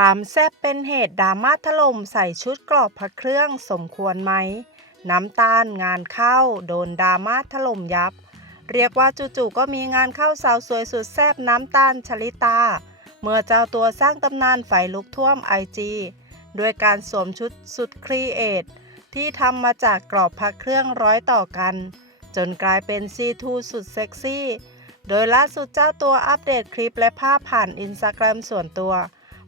ความแซ่บเป็นเหตุดราม่าถล่มใส่ชุดกรอบพระเครื่องสมควรไหม น้ำตาลงานเข้า โดนดราม่าถล่มยับ เรียกว่าจู่ๆก็มีงานเข้าสาวสวยสุดแซ่บน้ำตาลชลิตา เมื่อเจ้าตัวสร้างตำนานไฟลุกท่วมไอจีด้วยการสวมชุดสุดครีเอทที่ทำมาจากกรอบพระเครื่องร้อยต่อกัน จนกลายเป็นซีทูสุดเซ็กซี่ โดยล่าสุดเจ้าตัวอัปเดตคลิปและภาพผ่านอินสตาแกรมส่วนตัว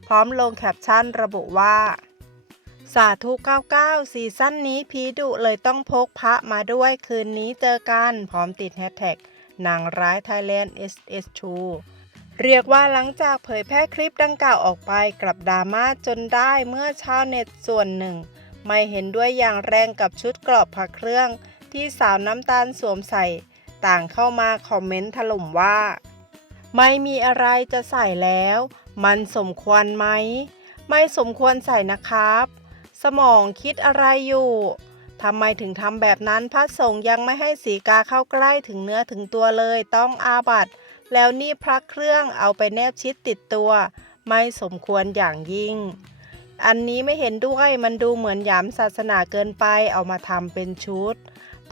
พร้อมลงแคปชั่นระบุว่า สาธุ 99 ซีซั่นนี้พีดุเลยต้องพกพระมาด้วยคืนนี้เจอกัน พร้อมติดแฮชแท็กนางร้ายไทยแลนด์ SS2 เรียกว่าหลังจากเผยแพร่คลิปดังกล่าวออกไปกลับดราม่าจนได้เมื่อชาวเน็ตส่วนหนึ่ง ไม่เห็นด้วยอย่างแรงกับชุดกรอบพระเครื่อง ที่สาวน้ำตาลสวมใส่ ต่างเข้ามาคอมเมนต์ถล่มว่า ไม่มีอะไรจะใส่แล้ว มันสมควรไหม ไม่สมควรใส่นะครับ สมองคิดอะไรอยู่ทำไมถึงทำแบบนั้นพระสงฆ์ยังไม่ให้สีกาเข้าใกล้ถึงเนื้อถึงตัวเลยต้องอาบัตแล้วนี่พระเครื่องเอาไปแนบชิดติดตัว ไม่สมควรอย่างยิ่ง อันนี้ไม่เห็นด้วยมันดูเหมือนหยามศาสนาเกินไปเอามาทำเป็นชุด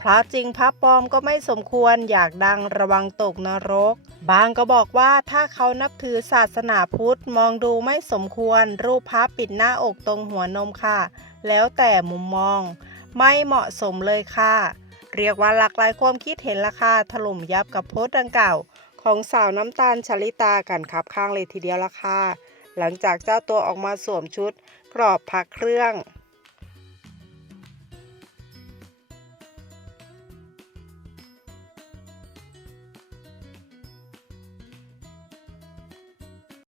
พระจริงพระปลอมก็ไม่สมควรอยากดังระวังตกนรก บางก็บอกว่าถ้าเขานับถือศาสนาพุทธมองดูไม่สมควร รูปพระปิดหน้าอกตรงหัวนมค่ะ แล้วแต่มุมมอง ไม่เหมาะสมเลยค่ะ เรียกว่าหลากหลายความคิดเห็นราคาถล่มยับกับโพสต์ดังกล่าว ของสาวน้ำตาลชลิตากันครับข้างเลยทีเดียวละค่ะหลังจากเจ้าตัวออกมาสวมชุดกรอบพระเครื่อง